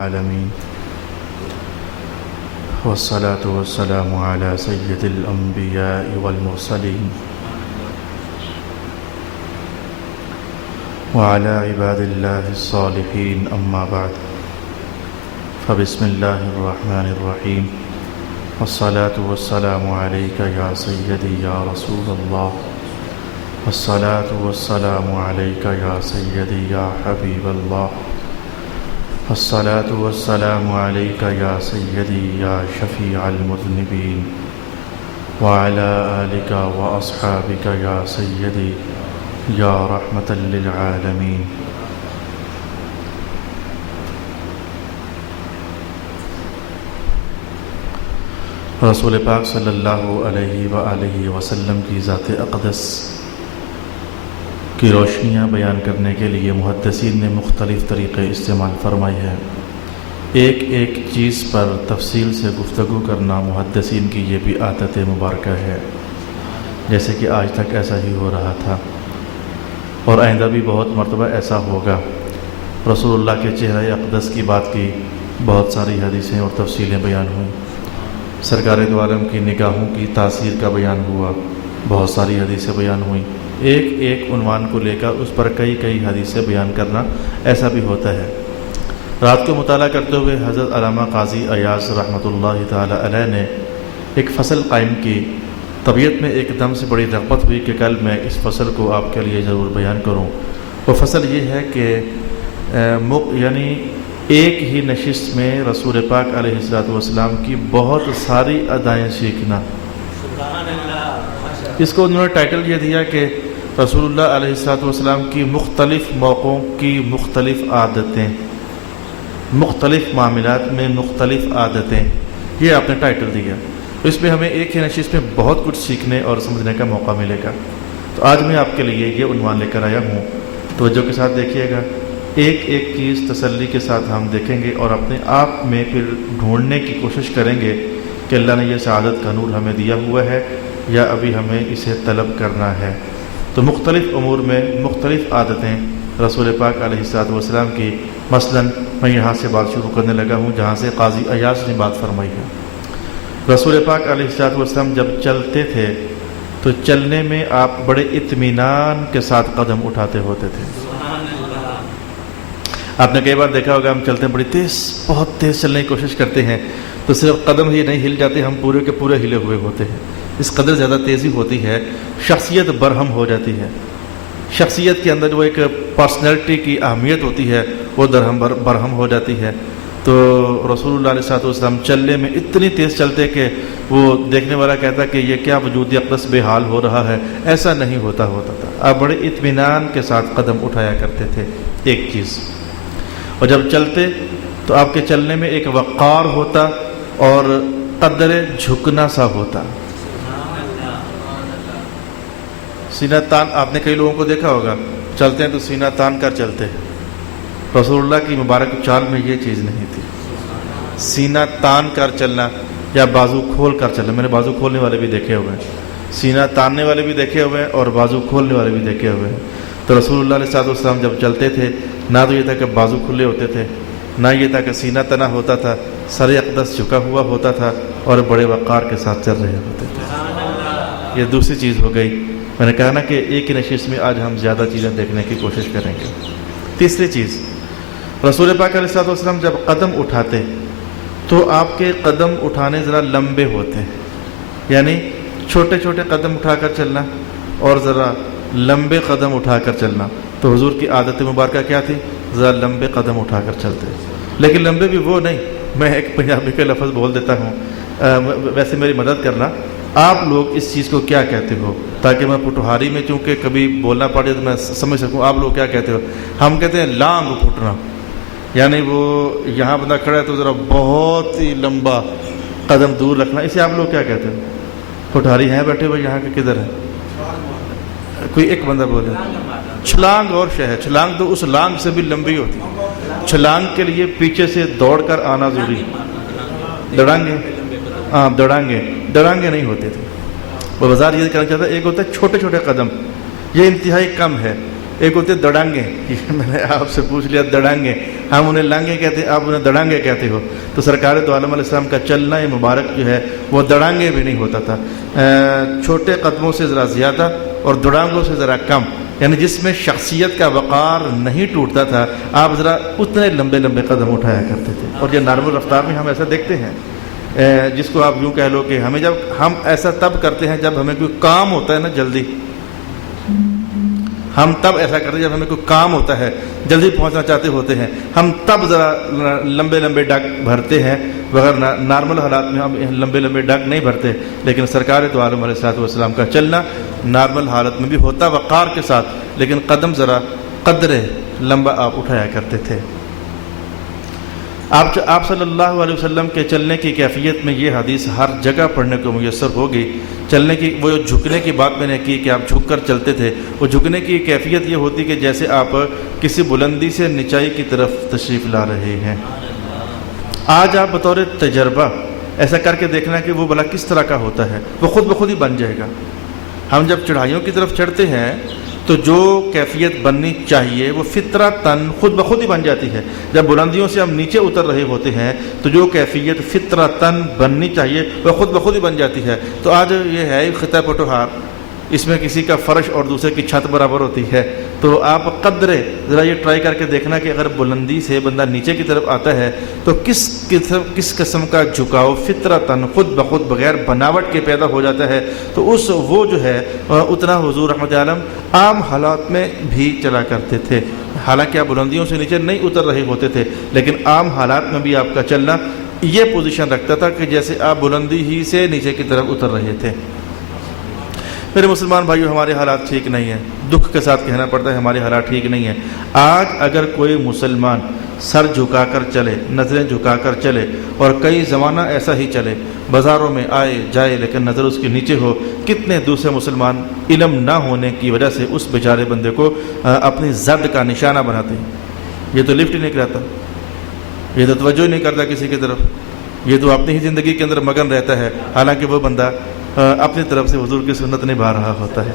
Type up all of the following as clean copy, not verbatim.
العالمين والصلاة والسلام على سيد الأنبياء والمرسلين وعلى عباد الله الصالحين أما بعد فبسم الله الرحمن الرحيم والصلاة والسلام عليك يا سيدي يا رسول الله والصلاة والسلام عليك يا سيدي يا حبيب الله الصلاة والسلام عليك يا سيدي يا شفيع المذنبين وعلى آلك وأصحابك يا سيدي يا رحمة للعالمين. رسول پاک صلی اللہ علیہ وآلہ وسلم کی ذات اقدس کی روشنیاں بیان کرنے کے لیے محدثین نے مختلف طریقے استعمال فرمائے ہیں. ایک ایک چیز پر تفصیل سے گفتگو کرنا محدثین کی یہ بھی عادت مبارکہ ہے، جیسے کہ آج تک ایسا ہی ہو رہا تھا اور آئندہ بھی بہت مرتبہ ایسا ہوگا. رسول اللہ کے چہرہ اقدس کی بات کی، بہت ساری حدیثیں اور تفصیلیں بیان ہوئیں. سرکار دو عالم کی نگاہوں کی تاثیر کا بیان ہوا، بہت ساری حدیثیں بیان ہوئیں. ایک ایک عنوان کو لے کر اس پر کئی حدیثیں بیان کرنا ایسا بھی ہوتا ہے. رات کو مطالعہ کرتے ہوئے حضرت علامہ قاضی ایاز رحمۃ اللہ تعالی علیہ نے ایک فصل قائم کی. طبیعت میں ایک دم سے بڑی رغبت ہوئی کہ کل میں اس فصل کو آپ کے لیے ضرور بیان کروں. وہ فصل یہ ہے کہ یعنی ایک ہی نشست میں رسول پاک علیہ الصلوۃ والسلام کی بہت ساری ادائیں سیکھنا. اس کو انہوں نے ٹائٹل یہ دیا کہ رسول اللہ علیہ الصلوۃ والسلام کی مختلف موقعوں کی مختلف عادتیں، مختلف معاملات میں مختلف عادتیں، یہ آپ نے ٹائٹل دیا. اس میں ہمیں ایک ہی نشست میں بہت کچھ سیکھنے اور سمجھنے کا موقع ملے گا. تو آج میں آپ کے لیے یہ عنوان لے کر آیا ہوں. توجہ کے ساتھ دیکھیے گا، ایک ایک چیز تسلی کے ساتھ ہم دیکھیں گے اور اپنے آپ میں پھر ڈھونڈنے کی کوشش کریں گے کہ اللہ نے یہ سعادت کا نور ہمیں دیا ہوا ہے یا ابھی ہمیں اسے طلب کرنا ہے. تو مختلف امور میں مختلف عادتیں رسول پاک علیہ الصلوۃ والسلام کی. مثلا میں یہاں سے بات شروع کرنے لگا ہوں جہاں سے قاضی ایاز نے بات فرمائی ہے. رسول پاک علیہ الصلوۃ والسلام جب چلتے تھے تو چلنے میں آپ بڑے اطمینان کے ساتھ قدم اٹھاتے ہوتے تھے. آپ نے کئی بار دیکھا ہوگا ہم چلتے ہیں بڑی تیز، بہت تیز چلنے کی کوشش کرتے ہیں تو صرف قدم ہی نہیں ہل جاتے، ہم پورے کے پورے ہلے ہوئے ہوتے ہیں. اس قدر زیادہ تیزی ہوتی ہے، شخصیت برہم ہو جاتی ہے. شخصیت کے اندر جو ایک پرسنالٹی کی اہمیت ہوتی ہے وہ برہم ہو جاتی ہے. تو رسول اللہ علیہ الصلوۃ والسلام چلنے میں اتنی تیز چلتے کہ وہ دیکھنے والا کہتا کہ یہ کیا وجود اقدس بے حال ہو رہا ہے. ایسا نہیں ہوتا تھا. آپ بڑے اطمینان کے ساتھ قدم اٹھایا کرتے تھے. ایک چیز. اور جب چلتے تو آپ کے چلنے میں ایک وقار ہوتا اور قدر جھکنا سا ہوتا. سینہ تان، آپ نے کئی لوگوں کو دیکھا ہوگا چلتے ہیں تو سینہ تان کر چلتے ہیں. رسول اللہ کی مبارک چال میں یہ چیز نہیں تھی. سینہ تان کر چلنا یا بازو کھول کر چلنا. میں نے بازو کھولنے والے بھی دیکھے ہوئے ہیں، سینہ تاننے والے بھی دیکھے ہوئے ہیں اور بازو کھولنے والے بھی دیکھے ہوئے ہیں. تو رسول اللہ علیہ الصلوۃ والسلام جب چلتے تھے نہ تو یہ تھا کہ بازو کھلے ہوتے تھے، نہ یہ تھا کہ سینہ تنا ہوتا تھا، سر اقدس جھکا ہوا ہوتا تھا اور بڑے وقار کے ساتھ چل رہے ہوتے تھے. یہ دوسری چیز ہو گئی. میں نے کہا نا کہ ایک ہی نشست میں آج ہم زیادہ چیزیں دیکھنے کی کوشش کریں گے. تیسری چیز، رسول پاک علیہ الصلوۃ والسلام جب قدم اٹھاتے تو آپ کے قدم اٹھانے ذرا لمبے ہوتے، یعنی چھوٹے چھوٹے قدم اٹھا کر چلنا اور ذرا لمبے قدم اٹھا کر چلنا. تو حضور کی عادت مبارکہ کیا تھی؟ ذرا لمبے قدم اٹھا کر چلتے. لیکن لمبے بھی وہ نہیں، میں ایک پنجابی کا لفظ بول دیتا ہوں، ویسے میری مدد کرنا. آپ لوگ اس چیز کو کیا کہتے ہو تاکہ میں پٹوہاری میں چونکہ کبھی بولنا پڑے تو میں سمجھ سکوں. آپ لوگ کیا کہتے ہو؟ ہم کہتے ہیں لانگ پھٹنا، یعنی وہ یہاں بندہ کھڑا ہے تو ذرا بہت ہی لمبا قدم دور رکھنا. اسے آپ لوگ کیا کہتے ہو؟ پٹوہاری ہیں بیٹھے ہوئے یہاں کے کدھر ہے؟ کوئی ایک بندہ بولے. چھلانگ اور شہ ہے. چھلانگ تو اس لانگ سے بھی لمبی ہوتی ہے. چھلانگ کے لیے پیچھے سے دوڑ کر آنا ضروری. دوڑانگے، ہاں دوڑانگے نہیں ہوتے تھے. وہ بازار یہ کرنا چاہتا ہے. ایک ہوتا ہے چھوٹے چھوٹے قدم، یہ انتہائی کم ہے. ایک ہوتے دڑانگے، میں نے آپ سے پوچھ لیا دڑانگے، ہم انہیں لانگے کہتے ہیں، آپ انہیں دڑانگے کہتے ہو. تو سرکار دو عالم علیہ السلام کا چلنا یہ مبارک جو ہے وہ دڑانگے بھی نہیں ہوتا تھا، چھوٹے قدموں سے ذرا زیادہ اور دڑانگوں سے ذرا کم، یعنی جس میں شخصیت کا وقار نہیں ٹوٹتا تھا، آپ ذرا اتنے لمبے لمبے قدم اٹھایا کرتے تھے. اور یہ نارمل رفتار میں ہم ایسا دیکھتے ہیں، جس کو آپ یوں کہہ لو کہ ہمیں جب ہم ایسا تب کرتے ہیں جب ہمیں کوئی کام ہوتا ہے نا جلدی، ہم تب ایسا کرتے ہیں جب ہمیں کوئی کام ہوتا ہے، جلدی پہنچنا چاہتے ہوتے ہیں، ہم تب ذرا لمبے لمبے ڈگ بھرتے ہیں، بغیر نارمل حالات میں ہم لمبے لمبے ڈگ نہیں بھرتے. لیکن سرکار دو عالم علیہ السلام کا چلنا نارمل حالت میں بھی ہوتا وقار کے ساتھ، لیکن قدم ذرا قدرے لمبا آپ اٹھایا کرتے تھے. آپ صلی اللہ علیہ وسلم کے چلنے کی کیفیت میں یہ حدیث ہر جگہ پڑھنے کو میسر ہوگی. چلنے کی وہ جھکنے کی بات میں نے کی کہ آپ جھک کر چلتے تھے، وہ جھکنے کی کیفیت یہ ہوتی کہ جیسے آپ کسی بلندی سے نچائی کی طرف تشریف لا رہے ہیں. آج آپ بطور تجربہ ایسا کر کے دیکھنا کہ وہ بھلا کس طرح کا ہوتا ہے، وہ خود بخود ہی بن جائے گا. ہم جب چڑھائیوں کی طرف چڑھتے ہیں تو جو کیفیت بننی چاہیے وہ فطرتاً خود بخود ہی بن جاتی ہے. جب بلندیوں سے ہم نیچے اتر رہے ہوتے ہیں تو جو کیفیت فطرتاً بننی چاہیے وہ خود بخود ہی بن جاتی ہے. تو آج یہ ہے خطہ پٹوہار، اس میں کسی کا فرش اور دوسرے کی چھت برابر ہوتی ہے. تو آپ قدرے ذرا یہ ٹرائی کر کے دیکھنا کہ اگر بلندی سے بندہ نیچے کی طرف آتا ہے تو کس قسم کا جھکاؤ فطرتاً خود بخود بغیر بناوٹ کے پیدا ہو جاتا ہے. تو وہ جو ہے اتنا حضور رحمت عالم عام حالات میں بھی چلا کرتے تھے. حالانکہ آپ بلندیوں سے نیچے نہیں اتر رہے ہوتے تھے، لیکن عام حالات میں بھی آپ کا چلنا یہ پوزیشن رکھتا تھا کہ جیسے آپ بلندی ہی سے نیچے کی طرف اتر رہے تھے. میرے مسلمان بھائیو، ہمارے حالات ٹھیک نہیں ہیں، دکھ کے ساتھ کہنا پڑتا ہے ہمارے حالات ٹھیک نہیں ہیں. آج اگر کوئی مسلمان سر جھکا کر چلے، نظریں جھکا کر چلے، اور کئی زمانہ ایسا ہی چلے، بازاروں میں آئے جائے لیکن نظر اس کے نیچے ہو، کتنے دوسرے مسلمان علم نہ ہونے کی وجہ سے اس بیچارے بندے کو اپنی زد کا نشانہ بناتے ہیں. یہ تو لفٹ ہی نہیں کراتا، یہ تو توجہ ہی نہیں کرتا کسی کی طرف، یہ تو اپنی ہی زندگی کے اندر مگن رہتا ہے، حالانکہ وہ بندہ اپنی طرف سے حضور کی سنت نبھا رہا ہوتا ہے.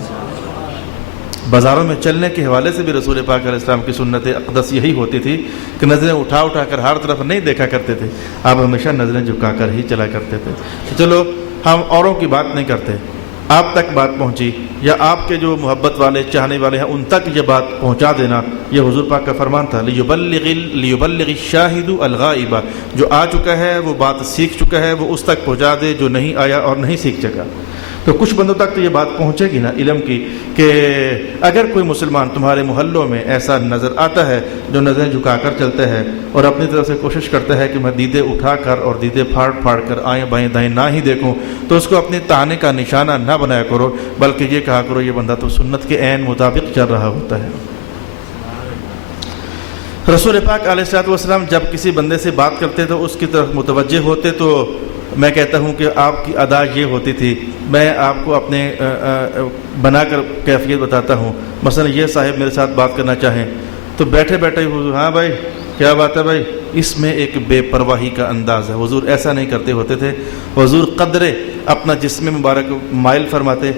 بازاروں میں چلنے کے حوالے سے بھی رسول پاک علیہ السلام کی سنت اقدس یہی ہوتی تھی کہ نظریں اٹھا اٹھا کر ہر طرف نہیں دیکھا کرتے تھے، آپ ہمیشہ نظریں جھکا کر ہی چلا کرتے تھے. چلو ہم اوروں کی بات نہیں کرتے، آپ تک بات پہنچی یا آپ کے جو محبت والے چاہنے والے ہیں ان تک یہ بات پہنچا دینا، یہ حضور پاک کا فرمان تھا. لیبلغ الشاہد الغائب، جو آ چکا ہے وہ بات سیکھ چکا ہے وہ اس تک پہنچا دے جو نہیں آیا اور نہیں سیکھ سکا. تو کچھ بندوں تک تو یہ بات پہنچے گی نا علم کی کہ اگر کوئی مسلمان تمہارے محلوں میں ایسا نظر آتا ہے جو نظریں جھکا کر چلتا ہے اور اپنی طرف سے کوشش کرتا ہے کہ میں دیدے اٹھا کر اور دیدے پھاڑ پھاڑ کر آئیں بائیں دائیں نہ ہی دیکھوں، تو اس کو اپنے طعنے کا نشانہ نہ بنایا کرو، بلکہ یہ کہا کرو یہ بندہ تو سنت کے عین مطابق چل رہا ہوتا ہے. رسول پاک علیہ السلام جب کسی بندے سے بات کرتے تو اس کی طرف متوجہ ہوتے تو میں کہتا ہوں کہ آپ کی ادا یہ ہوتی تھی. میں آپ کو اپنے بنا کر کیفیت بتاتا ہوں. مثلا یہ صاحب میرے ساتھ بات کرنا چاہیں تو بیٹھے بیٹھے حضور ہاں بھائی کیا بات ہے بھائی، اس میں ایک بے پرواہی کا انداز ہے. حضور ایسا نہیں کرتے ہوتے تھے، حضور قدرے اپنا جسم مبارک مائل فرماتے،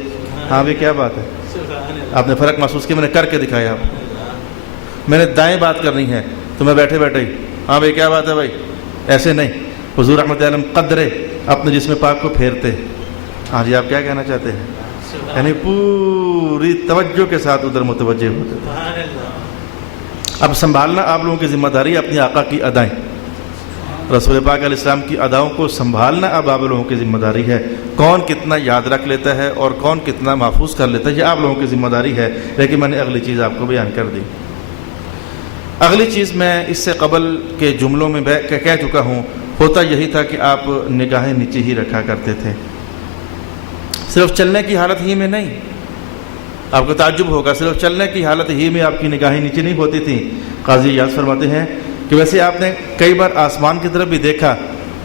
ہاں بھائی کیا بات ہے. آپ نے فرق محسوس کیا، میں نے کر کے دکھایا. آپ میں نے دائیں بات کرنی ہے تو میں بیٹھے بیٹھے ہی ہاں بھائی کیا بات ہے بھائی، ایسے نہیں. حضور رحمت عالم قدرے اپنے جسم پاک کو پھیرتے. ہاں جی آپ کیا کہنا چاہتے ہیں، یعنی پوری توجہ کے ساتھ ادھر متوجہ ہوتے تھے. اب سنبھالنا آپ لوگوں کی ذمہ داری، اپنی آقا کی ادائیں، رسول پاک علیہ السلام کی اداؤں کو سنبھالنا اب آپ لوگوں کی ذمہ داری ہے. کون کتنا یاد رکھ لیتا ہے اور کون کتنا محفوظ کر لیتا ہے یہ آپ لوگوں کی ذمہ داری ہے. لیکن میں نے اگلی چیز آپ کو بیان کر دی. اگلی چیز میں اس سے قبل کے جملوں میں کہہ چکا ہوں، ہوتا یہی تھا کہ آپ نگاہیں نیچے ہی رکھا کرتے تھے. صرف چلنے کی حالت ہی میں نہیں، آپ کو تعجب ہوگا، صرف چلنے کی حالت ہی میں آپ کی نگاہیں نیچے نہیں ہوتی تھیں. قاضی ایاز فرماتے ہیں کہ ویسے آپ نے کئی بار آسمان کی طرف بھی دیکھا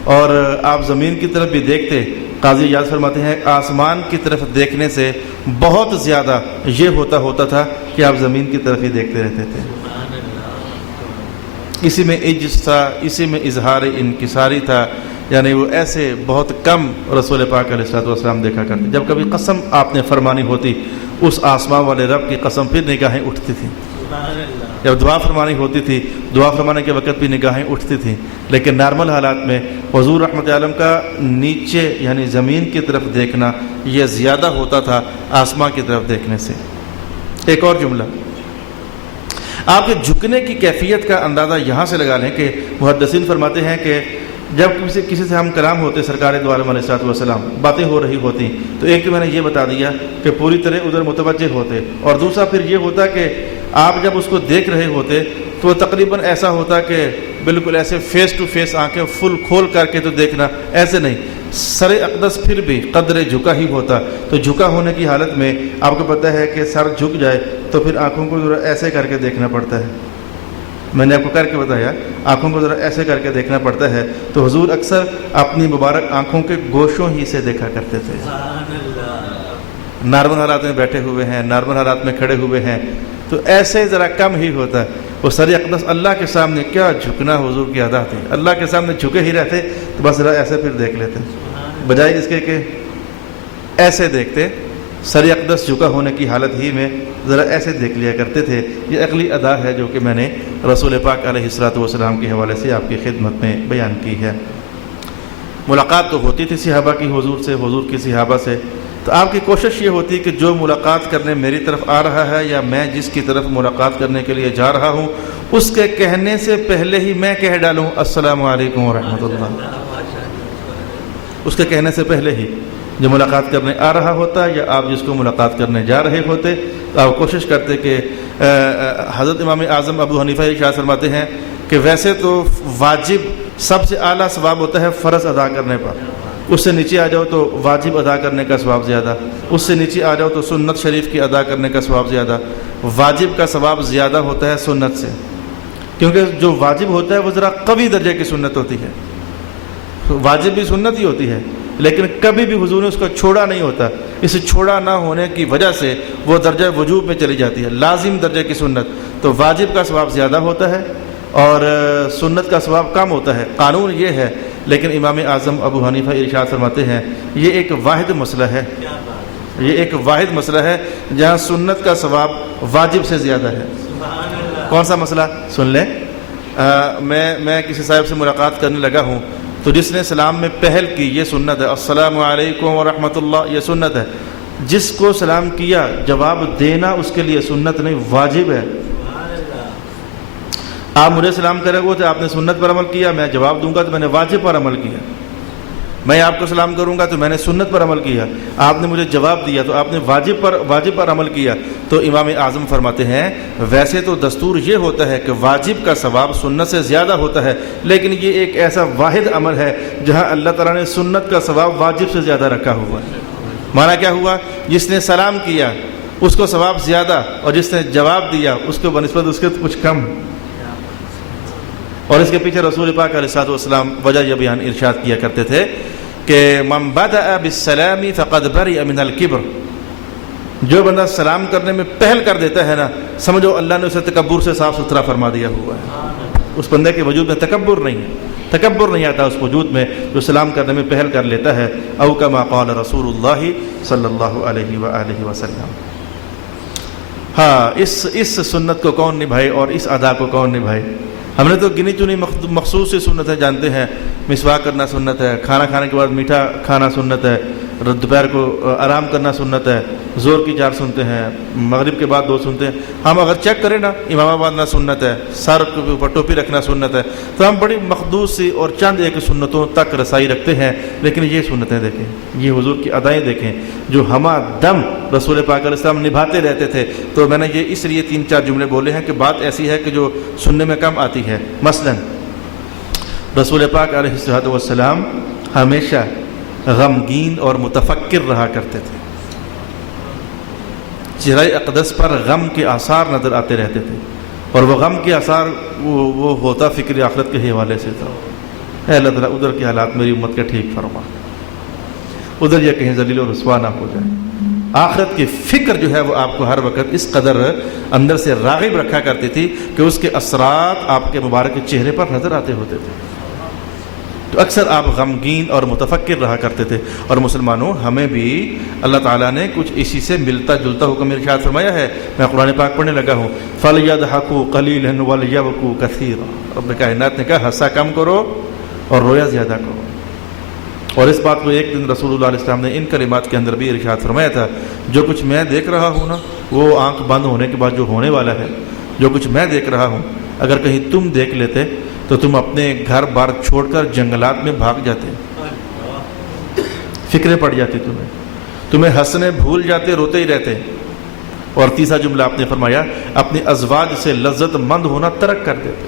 اور آپ زمین کی طرف بھی دیکھتے. قاضی ایاز فرماتے ہیں آسمان کی طرف دیکھنے سے بہت زیادہ یہ ہوتا تھا کہ آپ زمین کی طرف ہی دیکھتے رہتے تھے. اسی میں عجز تھا، اسی میں اظہار انکساری تھا، یعنی وہ ایسے بہت کم رسول پاک علیہ السلام دیکھا کرتے. جب کبھی قسم آپ نے فرمانی ہوتی اس آسمان والے رب کی قسم، پھر نگاہیں اٹھتی تھیں. جب دعا فرمانی ہوتی تھی دعا فرمانے کے وقت بھی نگاہیں اٹھتی تھیں، لیکن نارمل حالات میں حضور رحمت عالم کا نیچے یعنی زمین کی طرف دیکھنا یہ زیادہ ہوتا تھا آسمان کی طرف دیکھنے سے۔ ایک اور جملہ، آپ کے جھکنے کی کیفیت کا اندازہ یہاں سے لگا لیں کہ محدثین فرماتے ہیں کہ جب کسی سے ہم کلام ہوتے سرکار دو عالم علیہ السلام باتیں ہو رہی ہوتی تو ایک تو میں نے یہ بتا دیا کہ پوری طرح ادھر متوجہ ہوتے، اور دوسرا پھر یہ ہوتا کہ آپ جب اس کو دیکھ رہے ہوتے تو تقریباً ایسا ہوتا کہ بالکل ایسے فیس ٹو فیس آنکھیں فل کھول کر کے تو دیکھنا، ایسے نہیں، سر اقدس پھر بھی قدر جھکا ہی ہوتا۔ تو جھکا ہونے کی حالت میں آپ کو پتہ ہے کہ سر جھک جائے تو پھر آنکھوں کو ذرا ایسے کر کے دیکھنا پڑتا ہے، میں نے آپ کو کر کے بتایا، آنکھوں کو ذرا ایسے کر کے دیکھنا پڑتا ہے۔ تو حضور اکثر اپنی مبارک آنکھوں کے گوشوں ہی سے دیکھا کرتے تھے۔ نارمل حالات میں بیٹھے ہوئے ہیں، نارمل حالات میں کھڑے ہوئے ہیں تو ایسے ذرا کم ہی ہوتا ہے۔ وہ سر اقدس اللہ کے سامنے کیا جھکنا حضور کی ادا تھی، اللہ کے سامنے جھکے ہی رہتے تو بس ذرا ایسے پھر دیکھ لیتے، بجائے اس کے کہ ایسے دیکھتے، سر اقدس جھکا ہونے کی حالت ہی میں ذرا ایسے دیکھ لیا کرتے تھے۔ یہ عقلی ادا ہے جو کہ میں نے رسول پاک علیہ الصلوۃ والسلام کے حوالے سے آپ کی خدمت میں بیان کی ہے۔ ملاقات تو ہوتی تھی صحابہ کی حضور سے، حضور کی صحابہ سے، تو آپ کی کوشش یہ ہوتی کہ جو ملاقات کرنے میری طرف آ رہا ہے یا میں جس کی طرف ملاقات کرنے کے لیے جا رہا ہوں اس کے کہنے سے پہلے ہی میں کہہ ڈالوں السلام علیکم ورحمۃ اللہ، اس کے کہنے سے پہلے ہی جو ملاقات کرنے آ رہا ہوتا یا آپ جس کو ملاقات کرنے جا رہے ہوتے تو آپ کوشش کرتے کہ حضرت امام اعظم ابو حنیفہ ارشاد فرماتے ہیں کہ ویسے تو واجب سب سے اعلیٰ ثواب ہوتا ہے فرض ادا کرنے پر، اس سے نیچے آ جاؤ تو واجب ادا کرنے کا ثواب زیادہ، اس سے نیچے آ جاؤ تو سنت شریف کی ادا کرنے کا ثواب زیادہ۔ واجب کا ثواب زیادہ ہوتا ہے سنت سے، کیونکہ جو واجب ہوتا ہے وہ ذرا قوی درجے کی سنت ہوتی ہے، واجب بھی سنت ہی ہوتی ہے لیکن کبھی بھی حضور نے اس کو چھوڑا نہیں ہوتا، اس چھوڑا نہ ہونے کی وجہ سے وہ درجہ وجوب میں چلی جاتی ہے، لازم درجے کی سنت، تو واجب کا ثواب زیادہ ہوتا ہے اور سنت کا ثواب کم ہوتا ہے۔ قانون یہ ہے، لیکن امام اعظم ابو حنیفہ ارشاد فرماتے ہیں یہ ایک واحد مسئلہ ہے، یہ ایک واحد مسئلہ ہے جہاں سنت کا ثواب واجب سے زیادہ ہے۔ کون سا مسئلہ؟ سن لیں، میں کسی صاحب سے ملاقات کرنے لگا ہوں تو جس نے سلام میں پہل کی یہ سنت ہے، السلام علیکم ورحمۃ اللہ، یہ سنت ہے۔ جس کو سلام کیا جواب دینا اس کے لیے سنت نہیں، واجب ہے۔ آپ مجھے سلام کرے گے تو آپ نے سنت پر عمل کیا، میں جواب دوں گا تو میں نے واجب پر عمل کیا۔ میں آپ کو سلام کروں گا تو میں نے سنت پر عمل کیا، آپ نے مجھے جواب دیا تو آپ نے واجب پر عمل کیا۔ تو امام اعظم فرماتے ہیں ویسے تو دستور یہ ہوتا ہے کہ واجب کا ثواب سنت سے زیادہ ہوتا ہے، لیکن یہ ایک ایسا واحد عمل ہے جہاں اللہ تعالیٰ نے سنت کا ثواب واجب سے زیادہ رکھا ہوا ہے۔ مانا کیا ہوا؟ جس نے سلام کیا اس کو ثواب زیادہ، اور جس نے جواب دیا اس کو بنسبت اس کے کچھ کم۔ اور اس کے پیچھے رسول پاک علیہ الصلوۃ والسلام وجہ یہ بیان ارشاد کیا کرتے تھے کہ من بدأ بالسلام فقد برئ من الکبر، جو بندہ سلام کرنے میں پہل کر دیتا ہے نا، سمجھو اللہ نے اسے تکبر سے صاف ستھرا فرما دیا ہوا ہے۔ اس بندے کے وجود میں تکبر نہیں ہے، تکبر نہیں آتا اس وجود میں جو سلام کرنے میں پہل کر لیتا ہے۔ او کما قال رسول اللہ صلی اللہ علیہ وآلہ وسلم۔ ہاں، اس سنت کو کون نبھائے اور اس ادا کو کون نبھائے؟ ہم نے تو گنی چنی مخصوص سنتیں جانتے ہیں، مسواک کرنا سنت ہے، کھانا کھانے کے بعد میٹھا کھانا سنت ہے، دوپہر کو آرام کرنا سنت ہے، زور کی 4 سنتے ہیں، مغرب کے بعد 2 سنتے ہیں۔ ہم اگر چیک کریں نا، امامہ باندھنا سنت ہے، سر کے اوپر ٹوپی رکھنا سنت ہے، تو ہم بڑی مخصوص سی اور چند ایک سنتوں تک رسائی رکھتے ہیں، لیکن یہ سنتیں دیکھیں، یہ حضور کی ادائیں دیکھیں جو ہمہ دم رسول پاک علیہ السلام نبھاتے رہتے تھے۔ تو میں نے یہ اس لیے 3-4 جملے بولے ہیں کہ بات ایسی ہے کہ جو سننے میں کم آتی ہے۔ مثلا رسول پاک علیہ الصلوۃ والسلام ہمیشہ غمگین اور متفکر رہا کرتے تھے، چہرہ اقدس پر غم کے آثار نظر آتے رہتے تھے، اور وہ غم کے آثار وہ ہوتا فکر آخرت کے حوالے سے تھا۔ اے اللہ تعالیٰ ادھر کے حالات میری امت کے ٹھیک فرما، ادھر یہ کہیں ذلیل و رسوا نہ ہو جائے۔ آخرت کی فکر جو ہے وہ آپ کو ہر وقت اس قدر اندر سے راغب رکھا کرتی تھی کہ اس کے اثرات آپ کے مبارک چہرے پر نظر آتے ہوتے تھے۔ تو اکثر آپ غمگین اور متفکر رہا کرتے تھے. اور مسلمانوں ہمیں بھی اللہ تعالیٰ نے کچھ اسی سے ملتا جلتا حکم ارشاد فرمایا ہے. میں قرآن پاک پڑھنے لگا ہوں. فَلْيَضْحَكُوا قَلِيلًا وَلْيَبْكُوا كَثِيرًا. رب کائنات نے کہا ہنسا کم کرو اور رویا زیادہ کرو. اور اس بات کو ایک دن رسول اللہ علیہ السلام نے ان کلمات کے اندر بھی ارشاد فرمایا تھا. جو کچھ میں دیکھ رہا ہوں نا وہ آنکھ بند ہونے کے بعد جو ہونے والا ہے, جو کچھ میں دیکھ رہا ہوں اگر کہیں تم دیکھ لیتے تو تم اپنے گھر بار چھوڑ کر جنگلات میں بھاگ جاتے, فکریں پڑ جاتی تمہیں ہنسنے بھول جاتے, روتے ہی رہتے. اور تیسرا جملہ آپ نے فرمایا اپنے ازواج سے لذت مند ہونا ترک کر دیتے.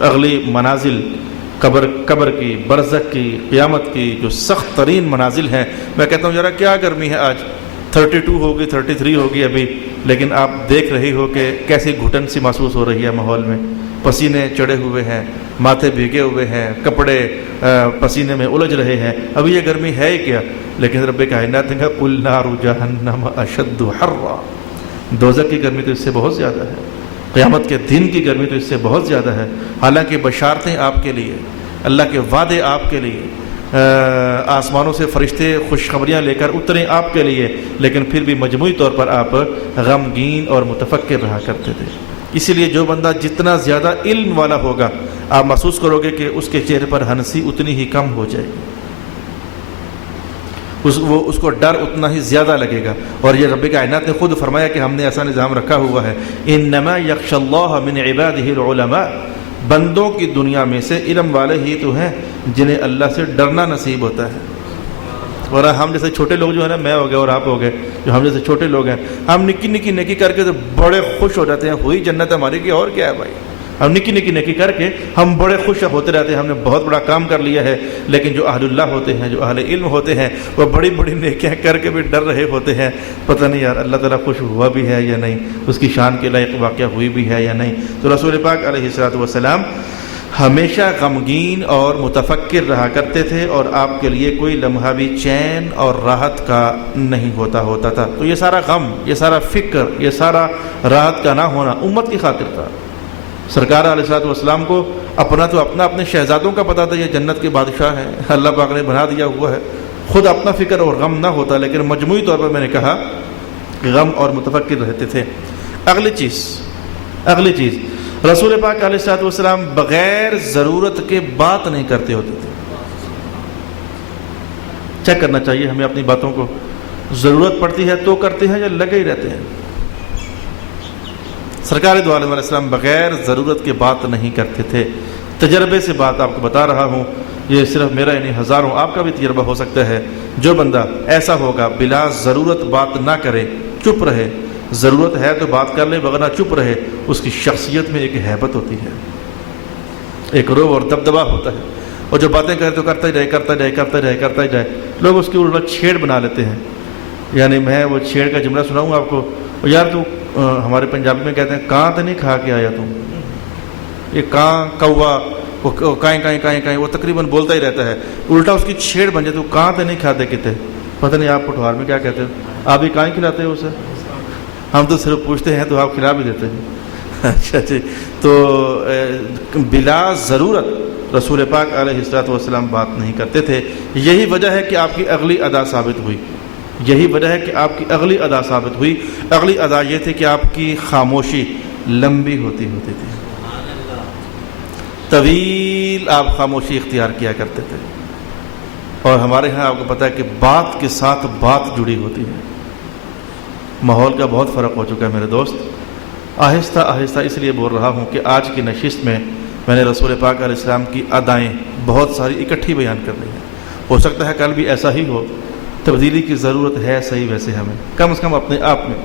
اگلی منازل قبر کی, برزخ کی, قیامت کی جو سخت ترین منازل ہیں. میں کہتا ہوں ذرا کیا گرمی ہے آج, 32 ہوگی 33 ہوگی ابھی, لیکن آپ دیکھ رہی ہو کہ کیسی گھٹن سی محسوس ہو رہی ہے ماحول میں. پسینے چڑھے ہوئے ہیں, ماتھے بھیگے ہوئے ہیں, کپڑے پسینے میں الجھ رہے ہیں. ابھی یہ گرمی ہے ہی کیا, لیکن رب کائنات نے کہا قُلْ نَارُ جَهَنَّمَ أَشَدُّ حَرًّا. دوزخ کی گرمی تو اس سے بہت زیادہ ہے, قیامت کے دن کی گرمی تو اس سے بہت زیادہ ہے. حالانکہ بشارتیں آپ کے لیے, اللہ کے وعدے آپ کے لیے, آسمانوں سے فرشتے خوشخبریاں لے کر اتریں آپ کے لیے, لیکن پھر بھی مجموعی طور پر آپ غمگین اور متفکر رہا کرتے تھے. اسی لیے جو بندہ جتنا زیادہ علم والا ہوگا آپ محسوس کرو گے کہ اس کے چہرے پر ہنسی اتنی ہی کم ہو جائے گی, اس کو ڈر اتنا ہی زیادہ لگے گا. اور یہ رب کائنات نے خود فرمایا کہ ہم نے ایسا نظام رکھا ہوا ہے, انما یخشی اللہ من عباده العلماء. بندوں کی دنیا میں سے علم والے ہی تو ہیں جنہیں اللہ سے ڈرنا نصیب ہوتا ہے. اور ہم جیسے چھوٹے لوگ جو ہے نا, میں ہو گئے اور آپ ہو گئے, جو ہم جیسے چھوٹے لوگ ہیں, ہم نکی نکی نیکی کر کے تو بڑے خوش ہو جاتے ہیں, ہوئی جنت ہماری کی, اور کیا ہے بھائی. ہم نکی نکی نیکی کر کے ہم بڑے خوش ہوتے رہتے ہیں, ہم نے بہت بڑا کام کر لیا ہے. لیکن جو اہل اللہ ہوتے ہیں, جو اہل علم ہوتے ہیں, وہ بڑی بڑی نیکیاں کر کے بھی ڈر رہے ہوتے ہیں. پتہ نہیں یار اللہ تعالیٰ خوش ہوا بھی ہے یا نہیں, اس کی شان کے لائق واقعہ ہوئی بھی ہے یا نہیں. تو رسول پاک علیہ الصلوۃ والسلام ہمیشہ غمگین اور متفکر رہا کرتے تھے, اور آپ کے لیے کوئی لمحہ بھی چین اور راحت کا نہیں ہوتا تھا. تو یہ سارا غم, یہ سارا فکر, یہ سارا راحت کا نہ ہونا امت کی خاطر تھا. سرکار علیہ الصلوۃ والسلام کو اپنے شہزادوں کا پتہ تھا, یہ جنت کے بادشاہ ہیں, اللہ پاک نے بنا دیا ہوا ہے. خود اپنا فکر اور غم نہ ہوتا, لیکن مجموعی طور پر میں نے کہا غم اور متفکر رہتے تھے. اگلی چیز رسول پاک علیہ الصلوۃ والسلام بغیر ضرورت کے بات نہیں کرتے ہوتے تھے. چیک کرنا چاہیے ہمیں اپنی باتوں کو, ضرورت پڑتی ہے تو کرتے ہیں یا لگے ہی رہتے ہیں. سرکار دو عالم علیہ السلام بغیر ضرورت کے بات نہیں کرتے تھے. تجربے سے بات آپ کو بتا رہا ہوں, یہ صرف میرا نہیں ہزاروں آپ کا بھی تجربہ ہو سکتا ہے. جو بندہ ایسا ہوگا بلا ضرورت بات نہ کرے, چپ رہے, ضرورت ہے تو بات کر لے ورنہ چپ رہے, اس کی شخصیت میں ایک ہیبت ہوتی ہے, ایک روب اور دبدبا ہوتا ہے. اور جو باتیں کرے تو کرتا ہی جائے. لوگ اس کی الٹا چھیڑ بنا لیتے ہیں. یعنی میں وہ چھیڑ کا جملہ سناؤں آپ کو, یار تو ہمارے پنجابی میں کہتے ہیں کہاں تو نہیں کھا کے آیا تم, یہ کہاں کوا, وہ کہیں وہ تقریباً بولتا ہی رہتا ہے. الٹا اس کی چھیڑ بن جائے تو کہاں تو نہیں کھاتے کتے. پتہ نہیں آپ پٹھوار میں کیا کہتے ہو, آپ ہی کہیں کھلاتے ہو اسے, ہم تو صرف پوچھتے ہیں تو آپ کھلا بھی دیتے ہیں. اچھا جی. تو بلا ضرورت رسول پاک علیہ الصلوۃ والسلام بات نہیں کرتے تھے. یہی وجہ ہے کہ آپ کی اگلی ادا ثابت ہوئی. اگلی ادا یہ تھی کہ آپ کی خاموشی لمبی ہوتی تھی, طویل آپ خاموشی اختیار کیا کرتے تھے. اور ہمارے ہاں آپ کو پتہ ہے کہ بات کے ساتھ بات جڑی ہوتی ہے. ماحول کا بہت فرق ہو چکا ہے میرے دوست. آہستہ اس لیے بول رہا ہوں کہ آج کی نشست میں نے رسول پاک علیہ السلام کی ادائیں بہت ساری اکٹھی بیان کرنی ہے. ہو سکتا ہے کل بھی ایسا ہی ہو. تبدیلی کی ضرورت ہے صحیح, ویسے ہمیں کم از کم اپنے آپ میں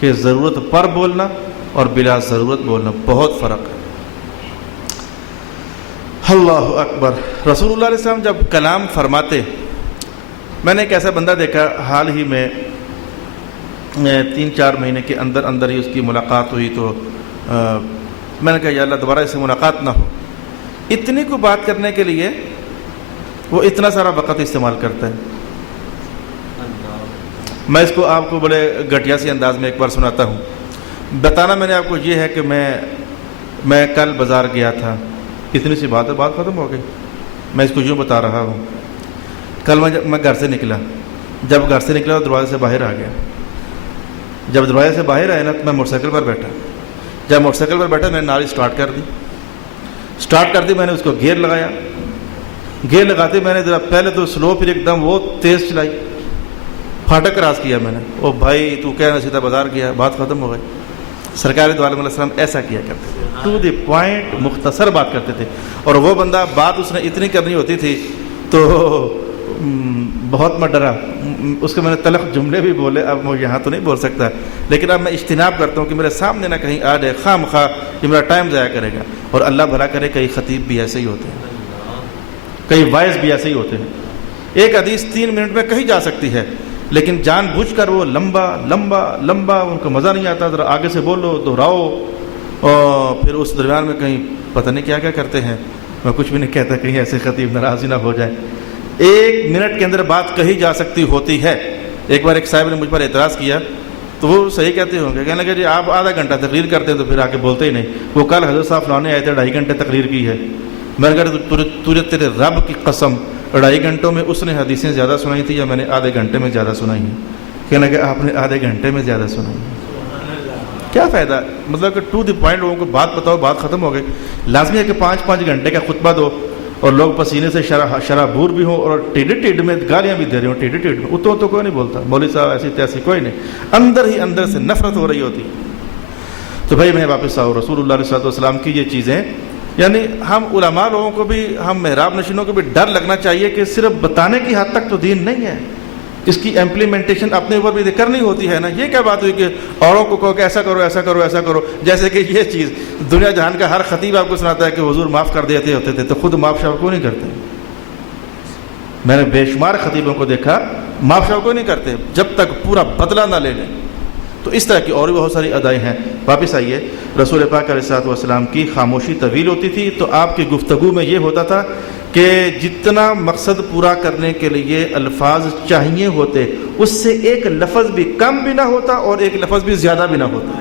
کہ ضرورت پر بولنا اور بلا ضرورت بولنا بہت فرق ہے. اللہ اکبر. رسول اللہ علیہ السلام جب کلام فرماتے, میں نے ایک ایسا بندہ دیکھا حال ہی میں 3-4 مہینے کے اندر ہی اس کی ملاقات ہوئی. تو میں نے کہا یا اللہ دوبارہ اس سے ملاقات نہ ہو. اتنی کو بات کرنے کے لیے وہ اتنا سارا وقت استعمال کرتا ہے. میں اس کو آپ کو بڑے گھٹیا سی انداز میں ایک بار سناتا ہوں. بتانا میں نے آپ کو یہ ہے کہ میں کل بازار گیا تھا, اتنی سی بات ہے, بات ختم ہو گئی. میں اس کو یوں بتا رہا ہوں. کل میں گھر سے نکلا, جب گھر سے نکلا تو دروازے سے باہر آ گیا. جب دروازے سے باہر آیا نا تو میں موٹر سائیکل پر بیٹھا. جب موٹر سائیکل پر بیٹھا میں نے ناری اسٹارٹ کر دی. میں نے اس کو گیئر لگایا. گیئر لگاتے میں نے ذرا پہلے تو سلو, پھر ایک دم وہ تیز چلائی. پھاٹک کراس کیا میں نے. او بھائی تو کیا نا سیدھا بازار گیا, بات ختم ہو گئی. سرکار دو عالم علیہ السلام ایسا کیا کرتے تھے, ٹو دی پوائنٹ, مختصر بات کرتے تھے. اور وہ بندہ بات اس نے اتنی کرنی ہوتی تھی تو بہت میں ڈرا. اس کے میں نے تلخ جملے بھی بولے, اب میں یہاں تو نہیں بول سکتا, لیکن اب میں اجتناب کرتا ہوں کہ میرے سامنے نہ کہیں آ جائے خواہ مخواہ یہ میرا ٹائم ضائع کرے گا. اور اللہ بھلا کرے, کئی خطیب بھی ایسے ہی ہوتے ہیں, کئی وائز بھی ایسے ہی ہوتے ہیں. ایک حدیث 3 منٹ میں کہی جا سکتی ہے, لیکن جان بوجھ کر وہ لمبا لمبا لمبا, ان کو مزہ نہیں آتا. ذرا آگے سے بولو, دہراؤ, اور پھر اس درمیان میں کہیں پتہ نہیں کیا کیا کرتے ہیں. میں کچھ بھی نہیں کہتا, کہیں ایسے خطیب ناراض ہی نہ ہو جائے. 1 منٹ کے اندر بات کہی جا سکتی ہوتی ہے. ایک بار ایک صاحب نے مجھ پر اعتراض کیا, تو وہ صحیح کہتے ہوں گے, کہنے لگے جی آپ آدھا گھنٹہ تقریر کرتے ہیں تو پھر آ کے بولتے ہی نہیں. وہ کل حضرت صاحب فلانے آئے تھے, 2.5 گھنٹے تقریر کی ہے. میں نے کہا تیرے رب کی قسم, 2.5 گھنٹوں میں اس نے حدیثیں زیادہ سنائی تھی یا میں نے آدھے گھنٹے میں زیادہ سنائی ہیں؟ کہنے لگے آپ نے آدھے گھنٹے میں زیادہ سنائی ہے. کیا فائدہ, مطلب کہ ٹو دی پوائنٹ لوگوں کو بات بتاؤ, بات ختم ہو گئی. لازمی ہے کہ 5 گھنٹے کا خطبہ دو اور لوگ پسینے سے شرابور بھی ہوں اور ٹیڈ میں گالیاں بھی دے رہے ہوں. ٹیڈ میں تو کوئی نہیں بولتا, مولوی صاحب ایسی تیسی کوئی نہیں, اندر ہی اندر سے نفرت ہو رہی ہوتی. تو بھائی میں واپس آؤں, رسول اللہ علیہ وسلم کی یہ چیزیں, یعنی ہم علماء لوگوں کو بھی, ہم محراب نشینوں کو بھی ڈر لگنا چاہیے کہ صرف بتانے کی حد تک تو دین نہیں ہے, اس کی امپلیمنٹیشن اپنے اوپر بھی کرنی ہوتی ہے نا. یہ کیا بات ہوئی کہ اوروں کو کہو کہ ایسا کرو ایسا کرو ایسا کرو, جیسے کہ یہ چیز دنیا جہان کا ہر خطیب آپ کو سناتا ہے کہ حضور معاف کر دیتے ہوتے تھے, تو خود معاف شاف کو نہیں کرتے. میں نے بے شمار خطیبوں کو دیکھا معاف شاف کو نہیں کرتے جب تک پورا بدلہ نہ لے لیں. تو اس طرح کی اور بھی بہت ساری ادائیں ہیں. واپس آئیے, رسول پاک علیہ الصلوۃ والسلام کی خاموشی طویل ہوتی تھی, تو آپ کی گفتگو میں یہ ہوتا تھا کہ جتنا مقصد پورا کرنے کے لیے الفاظ چاہیے ہوتے, اس سے ایک لفظ بھی کم بھی نہ ہوتا اور ایک لفظ بھی زیادہ بھی نہ ہوتا.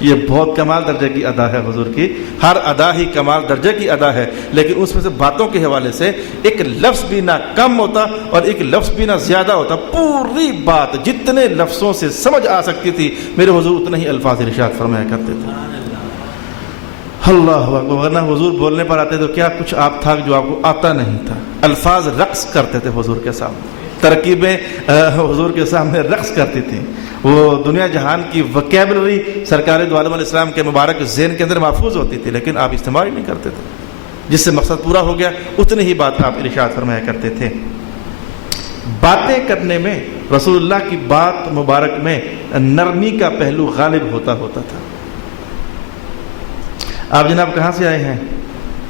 یہ بہت کمال درجے کی ادا ہے حضور کی, ہر ادا ہی کمال درجے کی ادا ہے, لیکن اس میں سے باتوں کے حوالے سے ایک لفظ بھی نہ کم ہوتا اور ایک لفظ بھی نہ زیادہ ہوتا. پوری بات جتنے لفظوں سے سمجھ آ سکتی تھی میرے حضور اتنے ہی الفاظ ارشاد فرمایا کرتے تھے. اللہ اکبر. ورنہ حضور بولنے پر آتے تو کیا کچھ آپ تھا جو آپ کو آتا نہیں تھا. الفاظ رقص کرتے تھے حضور کے سامنے, ترکیبیں حضور کے سامنے رقص کرتی تھیں. وہ دنیا جہان کی وکیبلری سرکار دو عالم علیہ السلام کے مبارک ذہن کے اندر محفوظ ہوتی تھی, لیکن آپ استعمال ہی نہیں کرتے تھے. جس سے مقصد پورا ہو گیا اتنی ہی بات آپ ارشاد فرمایا کرتے تھے. باتیں کرنے میں رسول اللہ کی بات مبارک میں نرمی کا پہلو غالب ہوتا تھا. آپ جناب کہاں سے آئے ہیں,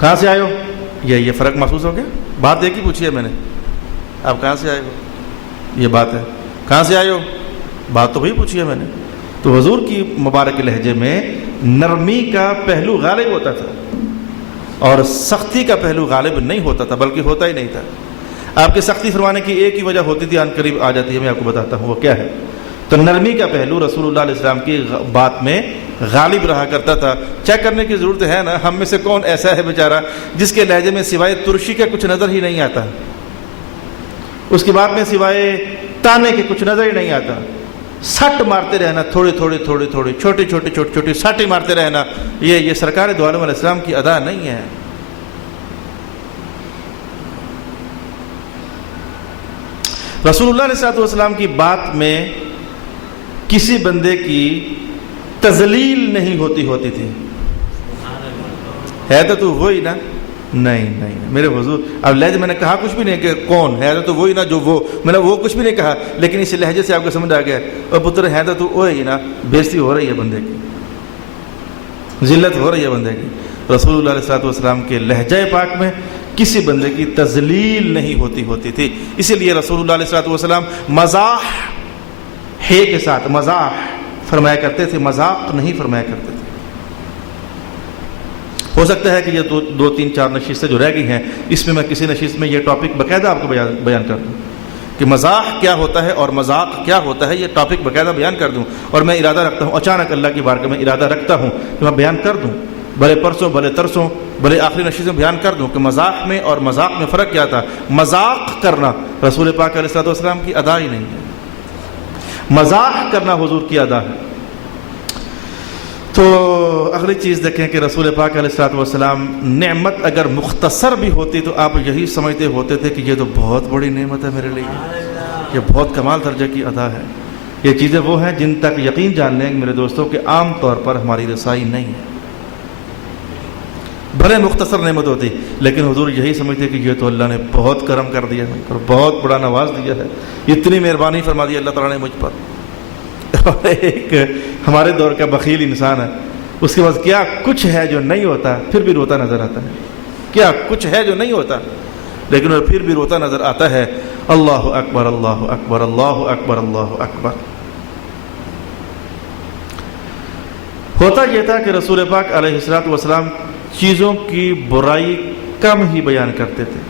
کہاں سے آئے ہو, یہ فرق محسوس ہو گیا. بات ایک ہی پوچھی ہے میں نے, آپ کہاں سے آئے ہو, یہ بات ہے. کہاں سے آئے ہو, بات تو وہی پوچھی ہے میں نے. تو حضور کی مبارک لہجے میں نرمی کا پہلو غالب ہوتا تھا اور سختی کا پہلو غالب نہیں ہوتا تھا, بلکہ ہوتا ہی نہیں تھا. آپ کے سختی فرمانے کی ایک ہی وجہ ہوتی تھی, آن قریب آ جاتی ہے, میں آپ کو بتاتا ہوں وہ کیا ہے. تو نرمی کا پہلو رسول اللہ علیہ السلام کی بات میں غالب رہا کرتا تھا. چیک کرنے کی ضرورت ہے نا, ہم میں سے کون ایسا ہے بیچارہ جس کے لہجے میں سوائے ترشی کے کچھ نظر ہی نہیں آتا, اس کی بات میں سوائے تانے کے کچھ نظر ہی نہیں آتا. سٹ مارتے رہنا, تھوڑی چھوٹی سٹ مارتے رہنا, یہ سرکار دو عالم علیہ السلام کی ادا نہیں ہے. رسول اللہ علیہ السلام کی بات میں کسی بندے کی تذلیل نہیں ہوتی تھی. ہے تو وہی نا, نہیں میرے حضور. اب لہجے میں نے کہا کچھ بھی نہیں کہ کون ہے تو وہی نا جو وہ, میں نے وہ کچھ بھی نہیں کہا, لیکن اس لہجے سے آپ کو سمجھ آ گیا, اور پتر ہے تو وہی نا. بےزتی ہو رہی ہے بندے کی, ذلت ہو رہی ہے بندے کی. رسول اللہ علیہ والسلام کے لہجہ پاک میں کسی بندے کی تذلیل نہیں ہوتی تھی. اسی لیے رسول اللہ علیہ والسلام مزاح ہے کے ساتھ مزاح فرمایا کرتے تھے, مذاق نہیں فرمایا کرتے تھے. ہو سکتا ہے کہ یہ 2-3-4 نشستیں جو رہ گئی ہیں, اس میں کسی نشست میں یہ ٹاپک باقاعدہ آپ کو بیان کر دوں کہ مزاح کیا ہوتا ہے اور مذاق کیا ہوتا ہے. یہ ٹاپک باقاعدہ بیان کر دوں, اور میں ارادہ رکھتا ہوں, اچانک اللہ کی بارگاہ میں ارادہ رکھتا ہوں کہ میں بیان کر دوں, بھلے پرسوں بھلے ترسوں بھلے آخری نشست میں بیان کر دوں کہ مذاق میں اور مذاق میں فرق کیا تھا. مذاق کرنا رسول پاک علیہ الصلوۃ والسلام کی ادا ہی نہیں ہے، مذاق کرنا حضور کی ادا ہے. تو اگلی چیز دیکھیں کہ رسول پاک علیہ الصلوۃ والسلام نعمت اگر مختصر بھی ہوتی تو آپ یہی سمجھتے ہوتے تھے کہ یہ تو بہت بڑی نعمت ہے میرے لیے، یہ بہت کمال درجے کی ادا ہے. یہ چیزیں وہ ہیں جن تک یقین جان لیں میرے دوستوں کہ عام طور پر ہماری رسائی نہیں ہے. بھلے مختصر نعمت ہوتی لیکن حضور یہی سمجھتے کہ یہ تو اللہ نے بہت کرم کر دیا ہے اور بہت بڑا نواز دیا ہے، اتنی مہربانی فرما دی اللہ تعالیٰ نے مجھ پر. اور ایک ہمارے دور کا بخیل انسان ہے، اس کے پاس کیا کچھ ہے جو نہیں ہوتا پھر بھی روتا نظر آتا ہے. کیا کچھ ہے جو نہیں ہوتا لیکن وہ پھر بھی روتا نظر آتا ہے. اللہ اکبر اللہ اکبر اللہ اکبر اللہ اکبر. ہوتا یہ تھا کہ رسول پاک علیہ الصلوۃ والسلام چیزوں کی برائی کم ہی بیان کرتے تھے.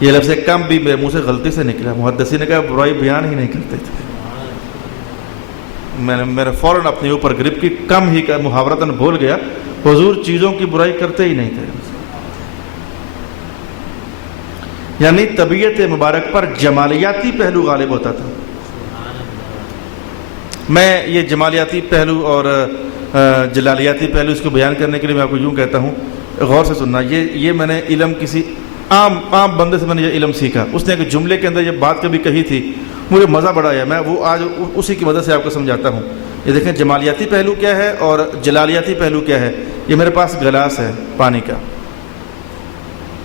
یہ لفظ کم بھی میرے منہ سے غلطی سے نکلا، محدثین نے کہا برائی بیان ہی نہیں کرتے تھے. میں نے فوراً اپنے اوپر گرپ کی، کم ہی کا محاورتاً بول گیا. حضور چیزوں کی برائی کرتے ہی نہیں تھے، یعنی طبیعت مبارک پر جمالیاتی پہلو غالب ہوتا تھا. میں یہ جمالیاتی پہلو اور جلالیاتی پہلو اس کو بیان کرنے کے لیے میں آپ کو یوں کہتا ہوں، غور سے سننا. یہ میں نے علم کسی عام بندے سے میں نے یہ علم سیکھا. اس نے ایک جملے کے اندر یہ بات کبھی کہی تھی، مجھے مزہ بڑا آیا. میں وہ آج اسی کی مدد سے آپ کو سمجھاتا ہوں. یہ دیکھیں جمالیاتی پہلو کیا ہے اور جلالیاتی پہلو کیا ہے. یہ میرے پاس گلاس ہے پانی کا،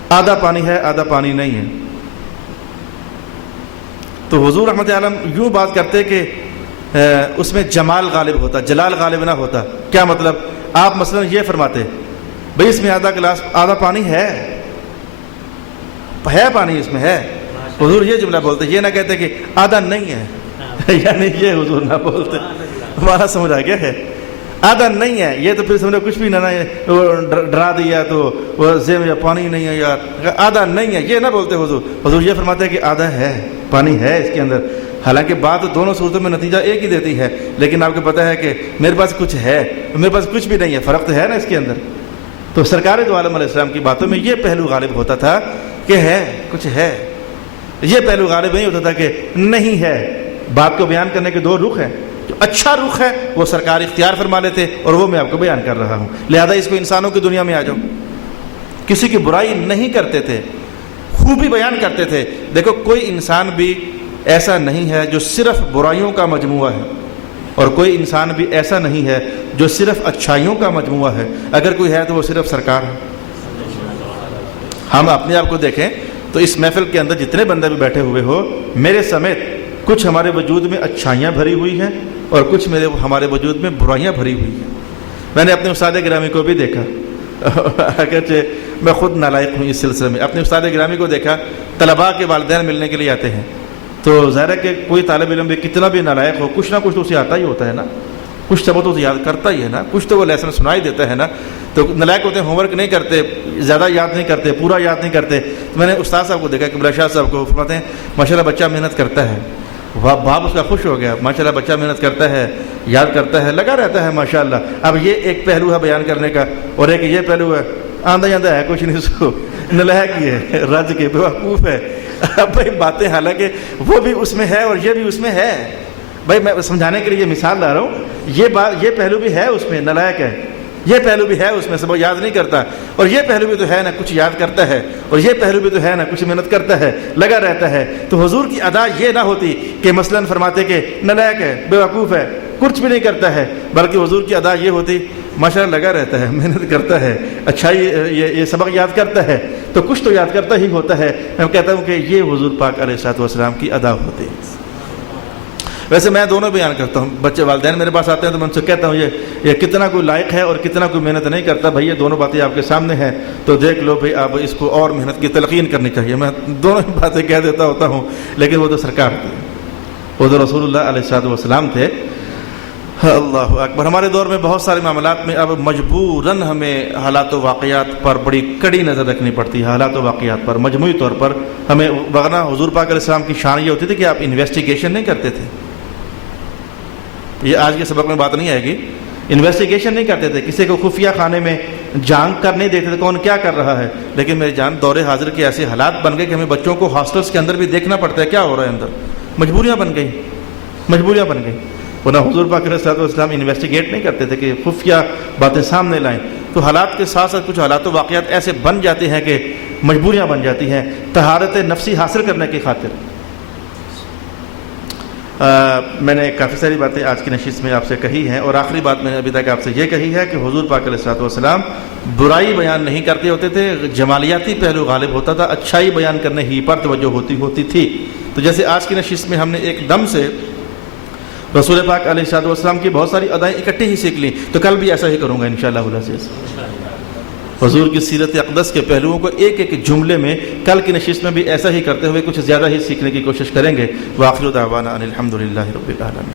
آدھا پانی ہے آدھا پانی نہیں ہے. تو حضور رحمت عالم یوں بات کرتے کہ اس میں جمال غالب ہوتا، جلال غالب نہ ہوتا. کیا مطلب؟ آپ مثلا یہ فرماتے بھئی اس میں آدھا گلاس آدھا پانی ہے پانی اس میں ہے. حضور یہ جملہ بولتے، یہ نہ کہتے کہ آدھا نہیں ہے یعنی یہ حضور نہ بولتے. ہمارا سمجھ آ گیا ہے، آدھا نہیں ہے یہ تو پھر سمجھو کچھ بھی نہ ڈرا دیا تو وہ ذہن میں پانی نہیں ہے یار، آدھا نہیں ہے یہ نہ بولتے حضور. حضور یہ فرماتے ہیں کہ آدھا ہے، پانی ہے اس کے اندر. حالانکہ بات دونوں صورتوں میں نتیجہ ایک ہی دیتی ہے، لیکن آپ کو پتہ ہے کہ میرے پاس کچھ ہے میرے پاس کچھ بھی نہیں ہے، فرق تو ہے نا اس کے اندر. تو سرکار دو عالم علیہ السلام کی باتوں میں یہ پہلو غالب ہوتا تھا کہ ہے کچھ ہے. یہ پہلو غالب نہیں ہوتا تھا کہ نہیں ہے. بات کو بیان کرنے کے دو رخ ہیں. جو اچھا رخ ہے وہ سرکار اختیار فرما لیتے اور وہ میں آپ کو بیان کر رہا ہوں. لہذا اس کو انسانوں کی دنیا میں آ جاؤ. کسی کی برائی نہیں کرتے تھے، خوبی بیان کرتے تھے. دیکھو کوئی انسان بھی ایسا نہیں ہے جو صرف برائیوں کا مجموعہ ہے، اور کوئی انسان بھی ایسا نہیں ہے جو صرف اچھائیوں کا مجموعہ ہے. اگر کوئی ہے تو وہ صرف سرکار ہے. ہم اپنے آپ کو دیکھیں تو اس محفل کے اندر جتنے بندے بھی بیٹھے ہوئے ہو، میرے سمیت کچھ ہمارے وجود میں اچھائیاں بھری ہوئی ہیں اور کچھ ہمارے وجود میں برائیاں بھری ہوئی ہیں. میں نے اپنے استاد گرامی کو بھی دیکھا، اگرچہ میں خود نالائق ہوں اس سلسلے میں. اپنے استاد گرامی کو دیکھا، طلباء کے والدین ملنے کے لیے آتے ہیں تو ظاہر ہے کہ کوئی طالب علم بھی کتنا بھی نالائق ہو کچھ نہ کچھ تو اسے آتا ہی ہوتا ہے نا، کچھ سبق تو یاد کرتا ہی ہے نا، کچھ تو وہ لیسن سنائی دیتا ہے نا. تو نالائق ہوتے ہیں، ہوم ورک نہیں کرتے، زیادہ یاد نہیں کرتے، پورا یاد نہیں کرتے. تو میں نے استاد صاحب کو دیکھا، قبلہ شاہ صاحب کو، فرماتے ہیں ماشاءاللہ بچہ محنت کرتا ہے. باپ اس کا خوش ہو گیا، ماشاءاللہ بچہ محنت کرتا ہے، یاد کرتا ہے، لگا رہتا ہے ماشاءاللہ. اب یہ ایک پہلو ہے بیان کرنے کا، اور ایک یہ پہلو ہے آندھا جاندھا ہے کچھ نہیں، اس کو نالائق ہی ہے، رج کے بیوقوف ہے. اب بھائی باتیں حالانکہ وہ بھی اس میں ہے اور یہ بھی اس میں ہے. بھائی میں سمجھانے کے لیے یہ مثال لا رہا ہوں. یہ پہلو بھی ہے اس میں، نالائق ہے. یہ پہلو بھی ہے اس میں، سبق یاد نہیں کرتا. اور یہ پہلو بھی تو ہے نا، کچھ یاد کرتا ہے. اور یہ پہلو بھی تو ہے نا، کچھ محنت کرتا ہے، لگا رہتا ہے. تو حضور کی ادا یہ نہ ہوتی کہ مثلاً فرماتے کہ نالائق ہے، بیوقوف ہے، کچھ بھی نہیں کرتا ہے، بلکہ حضور کی ادا یہ ہوتی ماشاءاللہ لگا رہتا ہے، محنت کرتا ہے، اچھائی یہ سبق یاد کرتا ہے، تو کچھ تو یاد کرتا ہی ہوتا ہے. میں کہتا ہوں کہ یہ حضور پاک علیہ الصلوۃ والسلام کی ادا ہوتی. ویسے میں دونوں بیان کرتا ہوں. بچے والدین میرے پاس آتے ہیں تو میں ان سے کہتا ہوں یہ کتنا کوئی لائق ہے اور کتنا کوئی محنت نہیں کرتا. بھائی یہ دونوں باتیں آپ کے سامنے ہیں تو دیکھ لو بھائی، آپ اس کو اور محنت کی تلقین کرنی چاہیے. میں دونوں باتیں کہہ دیتا ہوتا ہوں، لیکن وہ تو سرکار تھے، وہ تو رسول اللہ علیہ الصلوۃ والسلام تھے. اللہ اکبر. ہمارے دور میں بہت سارے معاملات میں اب مجبوراً ہمیں حالات و واقعات پر بڑی کڑی نظر رکھنی پڑتی ہے. حالات و واقعات پر مجموعی طور پر ہمیں، ورنہ حضور پاک علیہ السلام کی شان یہ ہوتی تھی کہ آپ انویسٹیگیشن نہیں کرتے تھے. یہ آج کے سبق میں بات نہیں آئے گی، انویسٹیگیشن نہیں کرتے تھے، کسی کو خفیہ خانے میں جھانک کر نہیں دیتے تھے کون کیا کر رہا ہے. لیکن میری جان دور حاضر کے ایسے حالات بن گئے کہ ہمیں بچوں کو ہاسٹلس کے اندر بھی دیکھنا پڑتا ہے کیا ہو رہا ہے اندر. مجبوریاں بن گئی. ورنہ حضور پاک علیہ الصلوۃ والسلام انویسٹیگیٹ نہیں کرتے تھے کہ خفیہ باتیں سامنے لائیں. تو حالات کے ساتھ ساتھ کچھ حالات و واقعات ایسے بن جاتے ہیں کہ مجبوریاں بن جاتی ہیں طہارت نفسی حاصل کرنے کی خاطر. میں نے کافی ساری باتیں آج کی نشست میں آپ سے کہی ہیں، اور آخری بات میں نے ابھی تک آپ سے یہ کہی ہے کہ حضور پاک علیہ الصلوۃ والسلام برائی بیان نہیں کرتے ہوتے تھے، جمالیاتی پہلو غالب ہوتا تھا، اچھائی بیان کرنے ہی پر توجہ ہوتی تھی. تو جیسے آج کی نشست میں ہم نے ایک دم سے رسول پاک علیہ الصلوۃ والسلام کی بہت ساری ادائیں اکٹھی ہی سیکھ لیں، تو کل بھی ایسا ہی کروں گا انشاءاللہ العزیز. حضور کی سیرت اقدس کے پہلوؤں کو ایک ایک جملے میں کل کی نشست میں بھی ایسا ہی کرتے ہوئے کچھ زیادہ ہی سیکھنے کی کوشش کریں گے. وآخر دعوانا ان الحمد للہ رب العالمین.